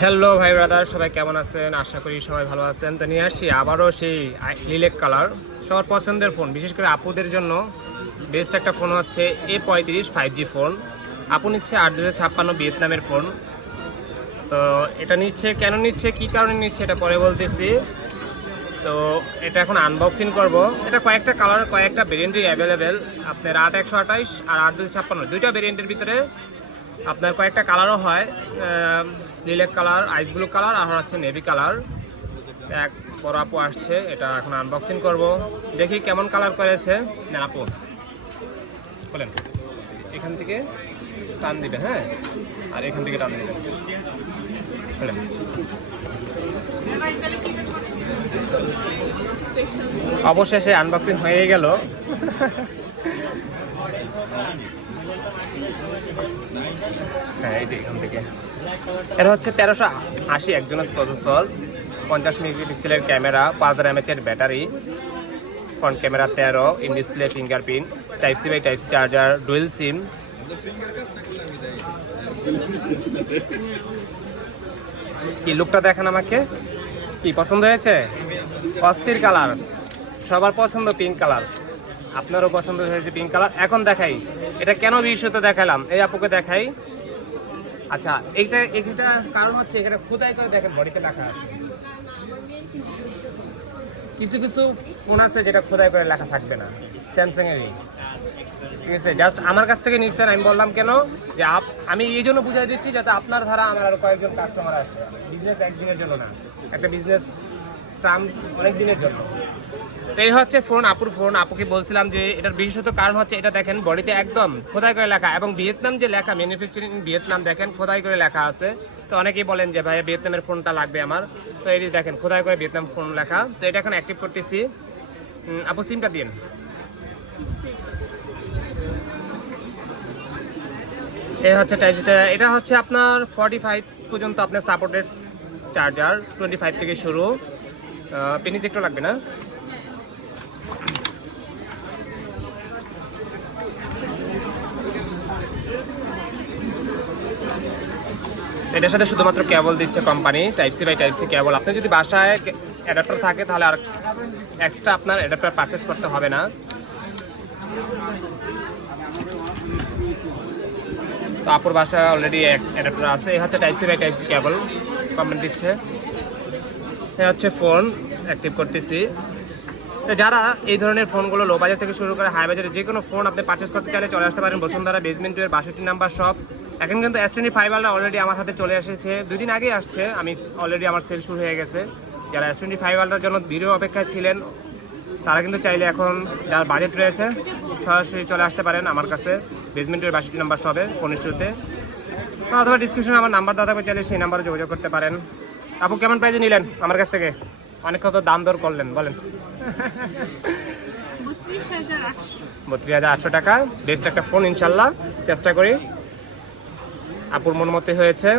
Hello ভাই brother, সবাই কেমন আছেন? আশা করি সবাই ভালো আছেন। তো নিয়ে আসি আবারও সেই লিলেক কালার, সবার পছন্দের ফোন, বিশেষ করে আপুদের জন্য বেস্ট একটা ফোন হচ্ছে A35 5G ফোন। আপু নিচ্ছে 8/256 ভিয়েতনামের ফোন। তো এটা নিচ্ছে, কেন নিচ্ছে, কি কারণে নিচ্ছে, এটা পরে বলতেছি। তো এটা এখন আনবক্সিং করব। এটা কয়েকটা কালার, কয়েকটা ভেরিয়েন্টই অ্যাভেলেবেল। আপনার 8/128 আর 8/256 দুইটা ভেরিয়েন্টের ভিতরে আপনার কয়েকটা কালারও হয়। লিলেক কালার, আইস ব্লু কালার আর হচ্ছে নেভি কালার। এক বড় আপু আসছে, এটা এখন আনবক্সিং করব। দেখি কেমন কালার করেছে। না আপু বলেন, এখান থেকে টান দিবে, হ্যাঁ, আর এখান থেকে টান দিবে, বলেন। অবশেষে আনবক্সিং হয়ে গেল। হ্যাঁ, এই যে এখান থেকে এটা হচ্ছে 1380 একজনের প্রসেসর, 50 মেগাপিক্সেলের camera, 5000 mAh battery, front camera 13, in display fingerprint, type C by type C charger, dual SIM. কি লুকটা দেখেন আমাকে, কি পছন্দ হয়েছে? অস্থির কালার, সবার পছন্দ পিঙ্ক কালার, আপনারও পছন্দ হয়েছে পিঙ্ক কালার। এখন দেখাই এটা কেন বিশেষত দেখালাম, এই আপুকে দেখাই। আচ্ছা, এটা কারণ হচ্ছে এখানে খোদাই করে দেখেন বডিতে লেখা আছে। কিছু কিছু ফোন আছে যেটা খোদাই করে লেখা থাকবে না, স্যামসাং এরই, ঠিক আছে। জাস্ট আমার কাছ থেকে নিচ্ছেন, আমি বললাম কেন যে আমি এই জন্য বুঝাই দিচ্ছি যাতে আপনার ধারা আমার আরো কয়েকজন কাস্টমার আসে। বিজনেস একদিনের জন্য না, একটা বিজনেস ট্রাম অনেক দিনের জন্য। তো এই হচ্ছে ফোন, আপুর ফোন। আপুকে বলছিলাম যে এটার বিশেষত কারণ হচ্ছে এটা দেখেন বডিতে একদম খোদাই করে লেখা, এবং ভিয়েতনাম যে লেখা, ম্যানুফ্যাকচারিং ভিয়েতনাম দেখেন খোদাই করে লেখা আছে। তো অনেকেই বলেন যে ভাই ভিয়েতনামের ফোনটা লাগবে আমার, তো এটি দেখেন খোদাই করে ভিয়েতনাম ফোন লেখা। তো এটা এখন অ্যাক্টিভ করতেছি। আপু সিমটা দিন। এই হচ্ছে টাইপটা, এটা হচ্ছে আপনার 45 পর্যন্ত আপনার সাপোর্টেড চার্জার, 25 থেকে শুরু। পিনিচ একটু লাগবে না? এটার সাথে শুধুমাত্র কেবল দিচ্ছে company, type C by type C cable. আপনি যদি বাসায় অ্যাডাপ্টার থাকে তাহলে আর এক্সট্রা আপনার অ্যাডাপ্টার পারচেস করতে হবে না। তো আপুর বাসায় অলরেডি অ্যাডাপ্টার আছে। এই হচ্ছে type C by type C cable company দিচ্ছে। এই হচ্ছে ফোন অ্যাক্টিভ করতেছি। তো যারা এই ধরনের ফোনগুলো লো বাজার থেকে শুরু করে হাই বাজারে যে কোনো ফোন আপনি পারচেস করতে চাইলে চলে আসতে পারেন বসুন্ধরা বেসমেন্ট 2 এর 62 নাম্বার শপ। এখন কিন্তু S25 অলরেডি আমার হাতে চলে এসেছে, 2 দিন আগেই আসছে। আমি অলরেডি আমার সেল শুরু হয়ে গেছে। যারা S25 জন্য দৃঢ় অপেক্ষায় ছিলেন তারা কিন্তু চাইলে এখন যার বাজেট রয়েছে সরাসরি চলে আসতে পারেন আমার কাছে বেসমেন্ট 2 এর 62 নাম্বার শপে ফোন স্টোরে, অথবা ডিসক্রিপশনে আমার নাম্বার দেওয়া থাকবে, চাইলে সেই নাম্বারে যোগাযোগ করতে পারেন। আপু কেমন প্রাইজে নিলেন আমার কাছ থেকে? অনেক কত দাম দর করলেন বলেন। 32,800 টাকা, বেস্ট একটা ফোন ইনশাল্লাহ। চেষ্টা করি, আপুর মন মতে হয়েছে।